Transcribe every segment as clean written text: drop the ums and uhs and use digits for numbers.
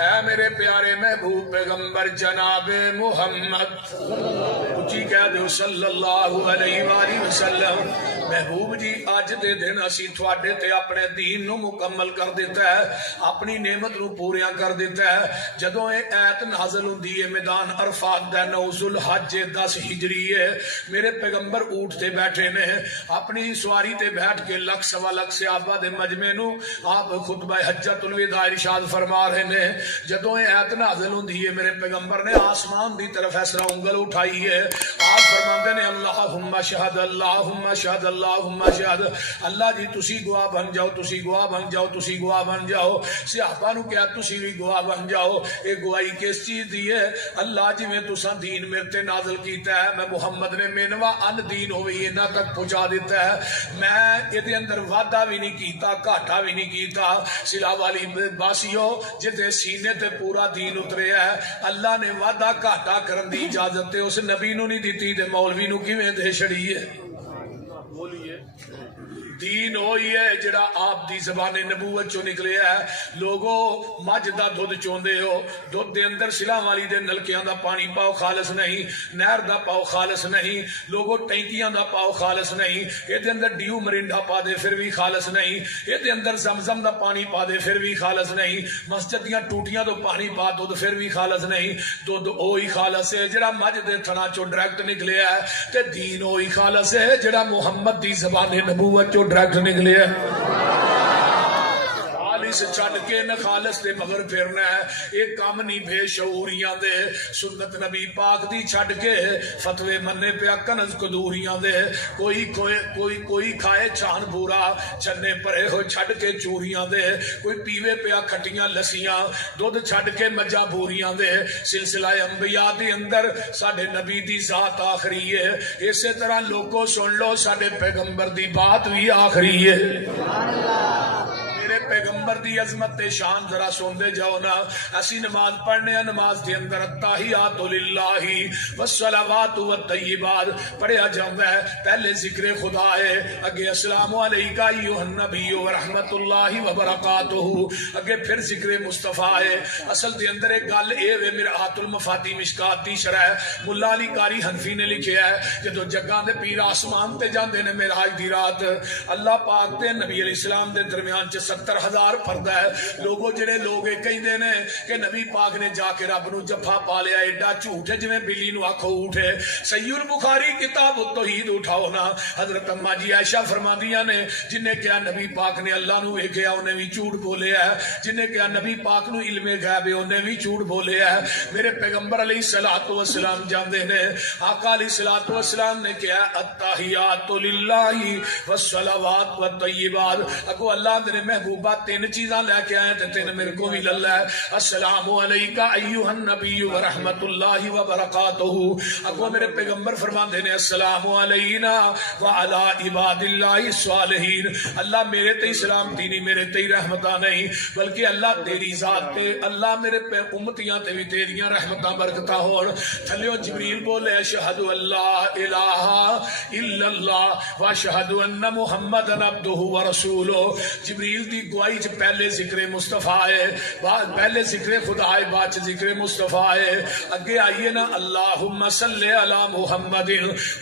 اے میرے پیارے محبوب پیغمبر جناب محمد، اچھی کہہ دو صلی اللہ علیہ وآلہ وسلم۔ محبوب جی اج دے دن اسی تھوڑے تے اپنے دین نو مکمل کر دیتا ہے، اپنی نعمت نو پوریاں کر دیتا ہے۔ جدوں اے ایت نازل ہوندی ہے میدان عرفات دا 9 ذوالحج 10 ہجری ہے، میرے پیغمبر اونٹ تے بیٹھے نے، اپنی سواری تے بیٹھ کے لکھ سوا لکھ صحابہ دے مجمع نو آپ خطبہ حجۃ الوداع ارشاد فرما رہے نے۔ جدوں اے ایت نازل ہوندی ہے میرے پیغمبر نے آسمان دی طرف اس طرح انگل اٹھائی ہے، آپ فرماندے نے اللہم شہد اللہم شہد اللہم شہد، اللہ جی تسی گواہ بن جاؤ، تسی گواہ بن جاؤ، تسی گواہ بن جاؤ۔ صحابہ نو کہا تسی بھی گواہ بن جاؤ۔ اے گواہی کس چیز دی ہے؟ اللہ جی میں تساں دین میرے تے نازل کیتا ہے، میں محمد نے مینوا ان دین ہوئی انہاں تک پہنچا دیتا ہے، میں یہ اندر وعدہ بھی نہیں کیتا، گھاٹا بھی نہیں کیتا۔ سلا والی باسیو جتے سینے تے پورا دین اترے ہے، اللہ نے وعدہ گھاٹا کرن دی اجازت تے اس نبی نو نہیں دیتی تے مولوی نو کیویں دے چھڑی ہے؟ بولیے دین ہوئی ہے جڑا آپ دی زبان نبوت چو نکلے ہے۔ لوگو مجھ دا دودھ چوندے ہو، دودھ دے اندر سلا والی دے نلکیاں دا پانی پاؤ خالص نہیں، نہر دا پاؤ خالص نہیں، لوگو ٹینکیاں دا پاؤ خالص نہیں، یہ دے اندر ڈیو مرنڈا پا دے پھر بھی خالص نہیں، یہ دے اندر زمزم دا پانی پا دے پھر بھی خالص نہیں، مسجد دیاں ٹوٹیاں تو پانی پا دودھ پھر بھی خالص نہیں۔ دودھ اوہی خالص ہے جڑا مجھ دے تھنا چو ڈائریکٹ نکلے ہے، تے دین اوہی خالص ہے جڑا محمد دی زبان نبوت چو ڈائریکٹ نکلے ہے۔ خالص چھڑ کے نہ خالص دے مگر پھرنا ہے، ایک کام نہیں بے شعوریاں دے، سنت نبی پاک دی چھڑ کے فتوے مننے پیا کنز قدوریاں دے، کوئی کھائے چھان بورا چنے پرے ہو چھڑ کے چوریاں دے، کوئی پیوے پیا کھٹیاں لسیاں دودھ چھڑ کے مجا بوریاں دے۔ سلسلہ انبیاء دی اندر ساڈے نبی دی ذات آخری ہے، اسی طرح لوگوں سن لو ساڈے پیغمبر دی بات بھی آخری ہے۔ میرے پیغمبر دی عظمت شان ذرا سوندے جاؤ نا۔ اسی نماز پڑھنے ہیں، نماز دے اندر التحیات للہ والصلوات والطیبات پڑھیا جاتا ہے، پہلے ذکر خدا ہے، اگے السلام علیکہ ایھا النبی ورحمۃ اللہ وبرکاتہ، اگے پھر ذکر مصطفیٰ ہے۔ اصل دے اندر ایک گل اے وے، مرآت المفاتیح مشکات دی شرح ملا علی قاری حنفی نے لکھیا ہے، جدو جگاں دے پیر آسمان تے جاندے نے معراج دی رات، اللہ پاک تے نبی علیہ السلام دے درمیان 70,000 فرد ہے۔ لوگوں جڑے لوگ کہندے نے کہ نبی پاک نے جا کے رب نو جفا پا لیا، ایڈا جھوٹ ہے جویں بلی نو آکھو اٹھ ہے۔ صحیح البخاری کتاب التوحید اٹھاؤ نا، حضرت اما جی عائشہ فرماندیاں نے جن نے کہا نبی پاک نے اللہ نو ویکھیا انہیں بھی جھوٹ بولیا ہے، جن نے کہا نبی پاک نو علم غیب ہے انہیں بھی جھوٹ بولیا ہے۔ میرے پیغمبر علیہ الصلوۃ والسلام جاندے نے، آقا علیہ الصلوۃ والسلام نے کہا التحیات للہ والصلوات والطیبات، اگو اللہ نے محبوبہ تین چیزاں لے کے آئے تھے، تین میرے کو بھی للہ ہے۔ السلام علیکہ ایھا النبی ورحمۃ اللہ وبرکاتہ، اگو میرے پیغمبر فرماندے نے السلام علینا وعلی عباد اللہ الصالحین، اللہ میرے تے سلام دی نہیں، میرے تے رحمتاں نہیں، بلکہ اللہ تیری ذات تے، اللہ میرے پہ امتیاں تے بھی تیریاں رحمتاں برکتاں ہون۔ تھلیو جبریل بولے اشہد اللہ الہ الا اللہ واشہد ان محمدن عبدہ ورسولہ۔ جبریل دی گواہی چ پہلے ذکر مصطفیٰ ہے، پہلے ذکر خدا ہے، بعد ذکر مصطفیٰ ہے۔ اگے آئیے نا اللہم صلی علی محمد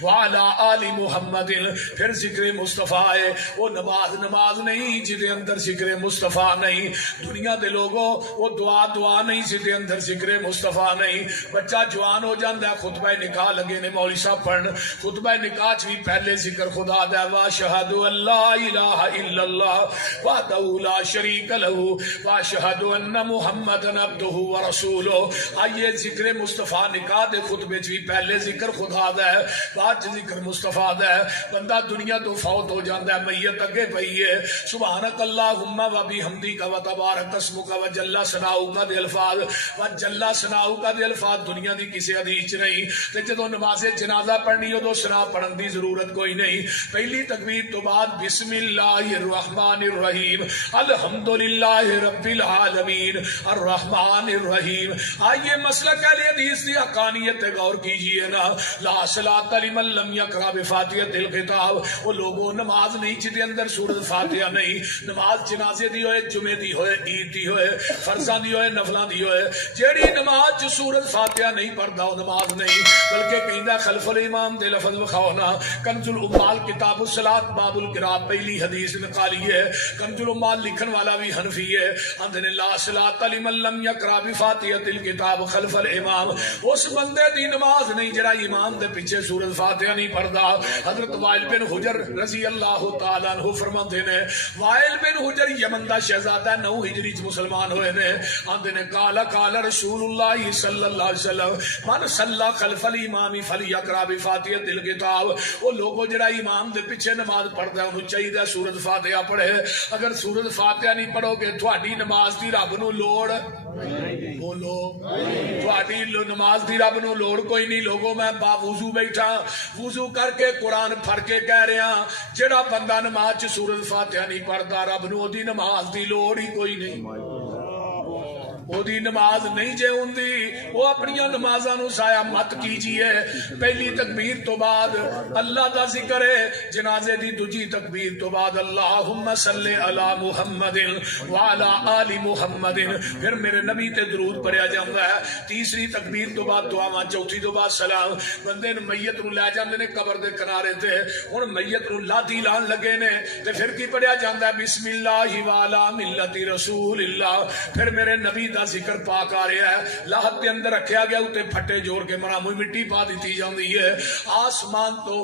وعلی آل محمد، پھر ذکر مصطفیٰ ہے۔ وہ نماز نہیں جدے اندر ذکر مصطفیٰ نہیں، دنیا دے لوگوں وہ دعا نہیں جدے اندر ذکر مصطفیٰ نہیں۔ بچہ جوان ہو جاندہ ہے، خطبہ نکاح لگے نے مولوی صاحب پڑھن، خطبہ نکاح چ بھی پہلے ذکر خدا دا واشہد اللہ الہ الا اللہ وحدہ لا شریک لہ واشہد ان محمدن عبدہ ورسولہ۔ آئیے ذکر مصطفیٰ نکاح دے خطبے چ بھی پہلے ذکر خدا دا ہے، بعد ذکر مصطفیٰ دا ہے۔ بندہ دنیا تو فوت ہو جاندہ ہے، میت اگے پئی ہے، سبحانک اللہم و بحمدک و تبارک اسمک و جل ثناؤک دے الفاظ، و جل ثناؤک دے الفاظ دنیا دی کسی حدیث نہیں۔ تے جدوں نماز جنازہ پڑھنی ہو تو ثنا پڑھن دی ضرورت کوئی نہیں، پہلی تکبیر تو بعد بسم اللہ الرحمن الرحیم الحمدللہ رب العالمین الرحمن الرحیم. آئیے مسلک اہل حدیث کی حقانیت پہ غور کیجئے نا. لا صلاۃ لمن لم یقرأ بفاتحۃ الکتاب. وہ لوگوں نماز نہیں جہدے اندر سورۃ فاتحہ نہیں. نماز جنازے دی ہوئے، جمعے دی ہوئے، عید دی ہوئے، فرضاں دی ہوئے، نفلاں دی ہوئے، جیڑی نماز چ سورۃ فاتحہ نہیں پڑھدا وہ نماز نہیں. بلکہ کہندا خلف الامام دے لفظ وکھاؤ نا. کنز الامال کتاب الصلاۃ باب القراءۃ پہلی حدیث نکالی ہے. کنز الامال لکھن والا بھی حنفی ہے. اندر لا صلاۃ لمن لم یقرأ بفاتحۃ الکتاب خلف الامام. اس بندے دی نماز نہیں جڑا امام دے پیچھے سورۃ فاتحہ نہیں پڑھدا. حضرت وائل بن حجر رضی اللہ تعالی عنہ فرماندے نے، وائل بن حجر یمن دا شہزادہ 9 ہجری چ مسلمان ہوئے نے. آندے نے قال رسول اللہ صلی اللہ علیہ وسلم من صلی خلف الامام فلیقرأ بفاتحۃ الکتاب. وہ لوگوں جڑا امام دے پیچھے نماز پڑھدا انہوں چاہیے سورۃ فاتحہ پڑھے. اگر سورۃ فاتحہ نہیں پڑھو گے تہاڈی نماز دی رب نو لوڑ بولو تہاڈی نماز دی رب نو لوڑ کوئی نہیں. لوگوں میں با وضو بیٹھا وضو کر کے قرآن پڑھ کے کہہ رہا جڑا بندہ نماز چ سورۃ فاتحہ نہیں پڑھدا رب نو دی نماز دی لوڑ ہی کوئی نہیں. وہ دی نماز نہیں جے ہوندی. وہ اپنی نمازاں نو ضائع مت کیجیے. پہلی تکبیر تو بعد اللہ دا ذکر ہے. جنازے دی دوجی تکبیر تو بعد اللہم صلی علی محمد وعلی آل محمد پھر میرے نبی تے درود پڑھیا جاندا ہے. تیسری تکبیر تو بعد دعاواں، چوتھی تو بعد سلام. بندے نو میت نو لے جاندے نے قبر دے کنارے تے. ہن میت نو لادی لان لگے نے تے پھر کی پڑھیا جاندا ہے بسم اللہ وعلی ملت رسول اللہ. پھر میرے نبی دا ذکر پاک آ رہا ہے. لاہت دے اندر رکھیا گیا اتے پھٹے جوڑ کے مراموئی مٹی پا دیتی جاندی ہے. آسمان تو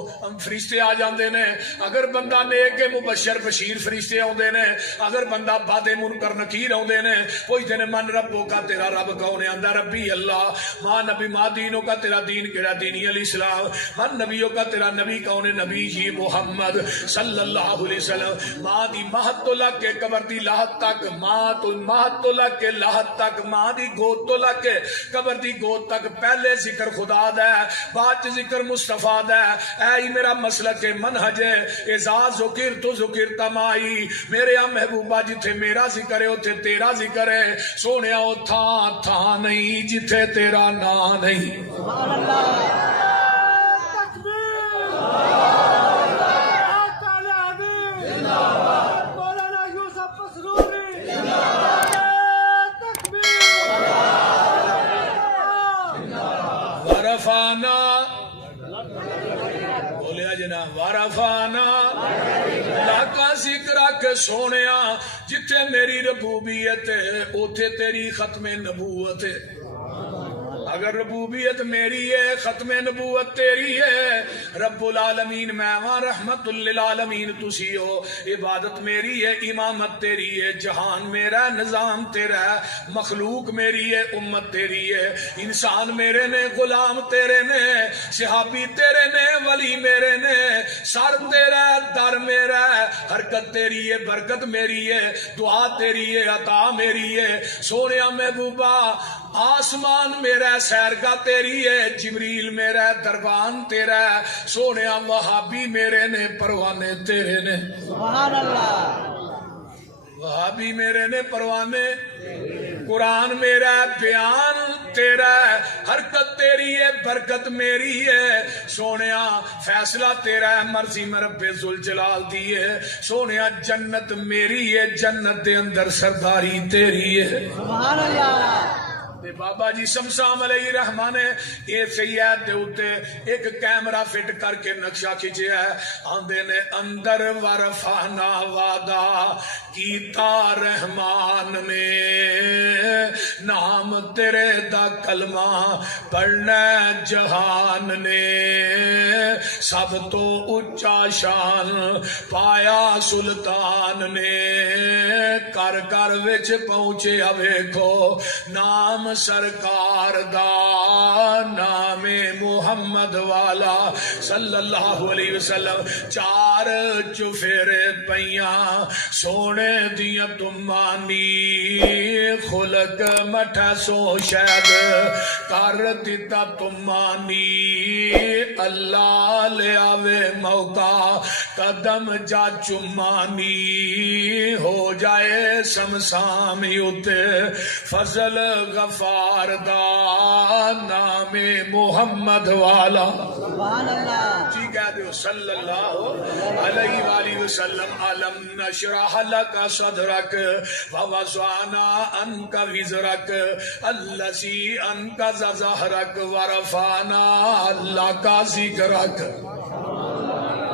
فرشتے آ جاندے نے. اگر بندہ نیک مبشر بشیر فرشتے آوندے نے. اگر بندہ باد منکر نکیر آوندے نے. پوچھتے نے من ربو کا تیرا رب کون ہے؟ آندا ربی اللہ. ماں نبی ماں دینوں کا تیرا دین کیڑا؟ دینی الاسلام. من نبیوں کا تیرا نبی کون ہے؟ نبی جی محمد صلی اللہ علیہ وسلم. ماں دی مہت تو لگ کے قبر دی لاہت تک، ماں تو مہت تو لگ کے لاہت تک، ماں دی گود تو لگ کے قبر دی گود تک پہلے ذکر خدا دا ہے، بعد ذکر مصطفیٰ دا ہے. اے میرا مسلک منہج ہے. اذا ذکر تو ذکر تمائی. میرے محبوبہ جتھے میرا ذکر ہے اتھے تیرا ذکر ہے. سونیا او تھان تھان نہیں جتھے تیرا نام نہیں. سبحان اللہ. بولیا جنا وارفانا لاکا ذکر کے سونیا جتھے میری ربوبیت ہے اوتھے تیری ختم نبوت ہے. اگر ربوبیت میری ہے ختم نبوت تیری ہے. رب العالمین میں وہاں رحمت للعالمین تسی ہو. عبادت میری ہے امامت تیری ہے. جہان میرا نظام تیرا ہے. مخلوق میری ہے امت تیری ہے. انسان میرے نے غلام تیرے نے. صحابی تیرے نے ولی میرے نے. سر تیرا در میرا ہے. حرکت تیری ہے برکت میری ہے. دعا تیری ہے عطا میری ہے. سونیا محبوبہ آسمان میرا سیرگاہ تیری ہے. جبریل میرا دربان تیرا ہے. سونیا وہابی میرے نے پروانے تیرے نے. سبحان اللہ. وہابی میرے نے پروانے. قرآن میرا بیان تیرا ہے. حرکت تیری ہے برکت میری ہے. سونیا فیصلہ تیرا ہے مرضی میں رب ذوالجلال دی ہے. سونیا جنت میری ہے جنت دے اندر سرداری تیری ہے. سبحان اللہ. بابا جی شمشام علیہ رحمان نے یہ سید دے اوتے ایک کیمرہ فٹ کر کے نقشہ کھچیا ہے. آندے نے اندر ورفانا وعدہ کیتا رحمان نے. نام تیرے دا کلمہ پڑھنا جہان نے. سب تو اچا شان پایا سلطان نے. کر کر وچ پہنچے ویکھو نام سرکار دا نام محمد والا صلی اللہ علیہ وسلم چار چفیرے پیاں سونے دیا تمانی خلق مٹھا سو شاید کر دیتا تمانی اللہ لے آوے موقع قدم جا چمانی ہو جائے سمسام یوتے فضل غفار دا نام محمد والا سبحان اللہ جی کہہ دیو صلی اللہ علیہ وآلہ وسلم علم نشرح لک صدرک ووضعنا انک وزرک اللذی انقض ظہرک ورفعنا لک ذکرک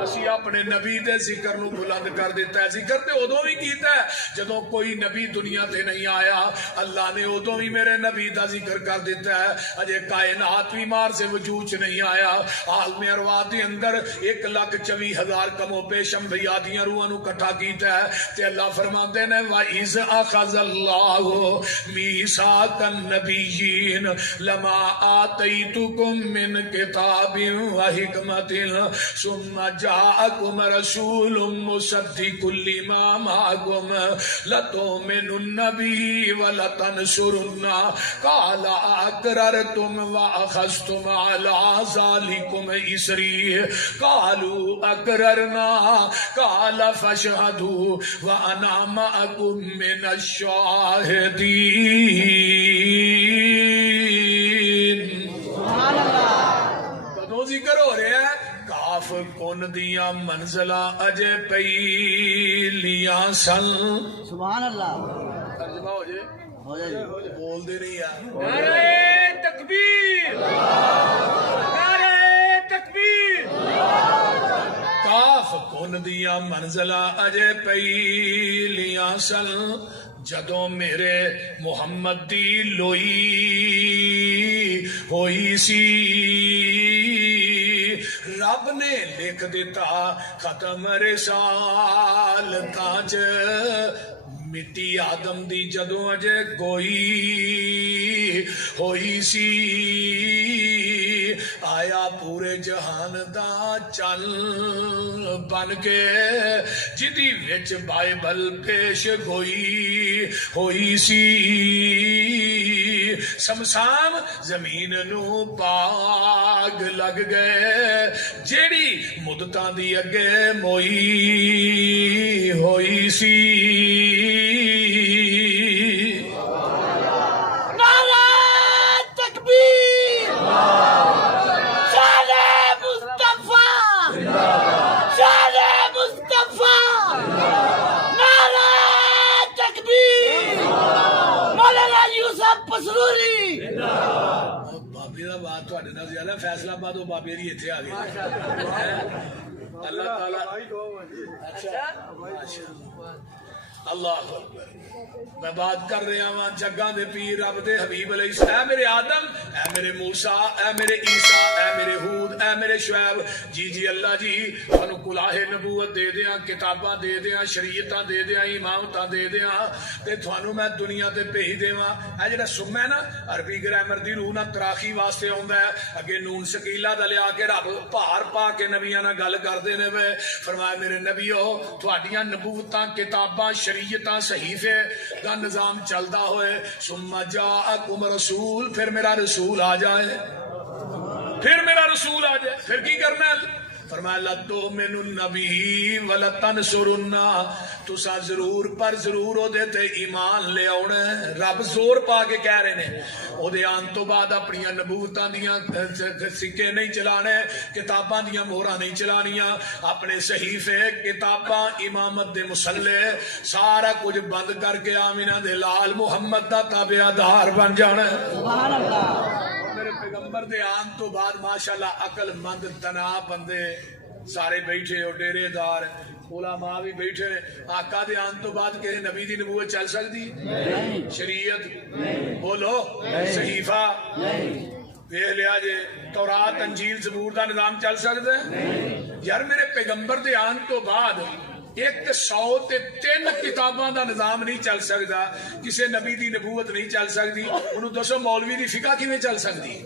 اسی اپنے نبی دے ذکر نو بلند کر دیتا ہے ذکر تے ادوں بھی کیتا ہے جدوں کوئی نبی دنیا تے نہیں آیا اللہ نے ادوں بھی میرے نبی دا ذکر کر دیتا ہے اجے کائنات بھی مار سے وجود چ نہیں آیا عالم ارواح دے اندر 1,24,000 کم و بیش انبیاء دیاں روحاں نو اکٹھا کیتا ہے تے اللہ فرماندے نے وَإِذْ أَخَذَ اللَّهُ مِيثَاقَ النَّبِيِّينَ لَمَا آتَيْتُكُم مِّن كِتَابٍ وَحِكْمَةٍ ثُمَّ جاءكم رسول مصدق لما معكم لتؤمنن به ولتنصرن قال أقررتم وأخذتم على ذلكم إصري قالوا أقررنا قال فاشهدوا وأنا معكم من الشاهدين سبحان اللہ کدوں ذکر ہو رہا ہے کاف کن دیا منزلہ اجے پہلیاں سن سبحان اللہ ترجمہ ہو جائے ہو جائے بول دے نہیں یار نعرہ تکبیر نعرہ تکبیر کاف کن دیا منزلہ اجے پہلیاں سن جدوں میرے محمد دی لوئی ہوئی سی رب نے لکھ دیتا ختم رسالتاں چ مٹی آدم دی جدوں اجے گوئی ہوئی سی آیا پورے جہان دا چل بن کے جدی وچ بائبل پیش گوئی ہوئی سی سمسام زمین نو پاگ لگ گئے جیڑی مدتاں دی اگے موئی ہوئی سی نعرہ تکبیر شان مصطفیٰ شان مصطفیٰ نعرہ تکبیر مولانا یوسف پسروری بابے دا بات تواڈے نال زیادہ فیصلہ آباد او بابے دی ایتھے آ گئے اللہ تعالی اچھا اللہ اکبر میں بات کر رہا ہوں جگاں دے پیر رب دے حبیب علیہ السلام اے میرے آدم اے میرے موسیٰ اے میرے عیسیٰ اے میرے ہود اے میرے شعیب جی جی اللہ جی تھانوں کلاہ نبوت دے دیاں کتاباں دے دیاں شریعتاں دے دیاں امامتاں دے دیاں تے تھانوں میں دنیا تے بھیج دیواں اے جڑا سمہ ہے نا عربی گرامر دی روح نہ تراخی واسطے ہوندا ہے اگے نون سکیلا دا لیا کے رب بھار پا کے نبیاں نال گل کردے نے وے فرمایا میرے نبیو تہاڈیاں نبوتاں کتاباں شریعتاں صحیفے دا نظام چلدا ہوئے ثم جاءکم رسول پھر میرا رسول آ جائے پھر میرا رسول آ جائے پھر کی کرنا ہے فرمایا لَتُؤْمِنُنَّ بِهِ وَلَتَنْصُرُنَّ تسا ضرور پر ضرور او دے تے ایمان لے آونا رب زور پا کے کہہ رہے نے او دے آن تو بعد اپنی نبوتاں دیاں سکے نہیں چلانے کتاباں دیاں مہراں نہیں چلانیاں اپنے صحیفے کتاباں امامت دے مصلے سارا کچھ بند کر کے آمینہ دے لال محمد دا تابعدار بن جانا سبحان اللہ میرے پیغمبر دے آن تو بعد ماشاءاللہ عقل مند تنا بندے سارے بیٹھے اور ڈیرے دار علماء بھی بیٹھے آقا دے آن تو بعد کسی نبی دی نبوت چل سکتی شریعت بولو صحیفہ دیکھ لیا جے تورات انجیل زبور دا نظام چل سکتا ہے یار میرے پیغمبر دے آن تو بعد ایک 103 کتاباں دا نظام نہیں چل سکتا کسی نبی دی نبوت نہیں چل سکتی انہوں دسو مولوی دی فقہ کیویں چل سکتی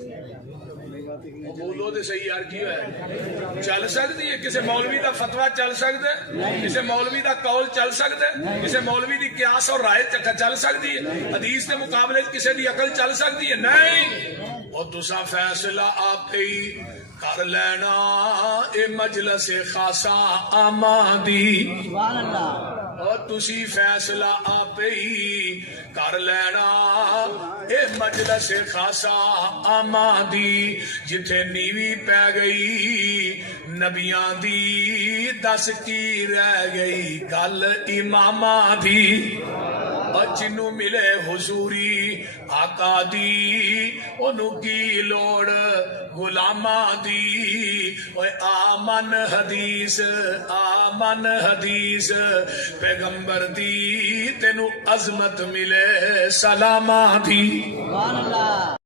بولو تے صحیح یار کی ہے چل سکتی ہے کسی مولوی دا فتویٰ چل سکتا ہے کسی مولوی دا قول چل سکتا ہے کسی مولوی دی قیاس اور رائے چل سکتی ہے حدیث کے مقابلے کسی دی عقل چل سکتی ہے نہیں اور تسا فیصلہ آپ ہی کر لینا اے مجلس خاصا آمادی سبحان اللہ اور تسی فیصلہ آپ ہی کر لینا اے مجلس خاصا آمادی جتھے نیوی پہ گئی نبیاں دی دس کی رہ گئی گل اماماں دی اور جنوں ملے حضوری آقا دی انہوں کی لوڑ غلاماں دی اوے آمن حدیث پیغمبر دی تینو عظمت ملے سلاماں دی سبحان اللہ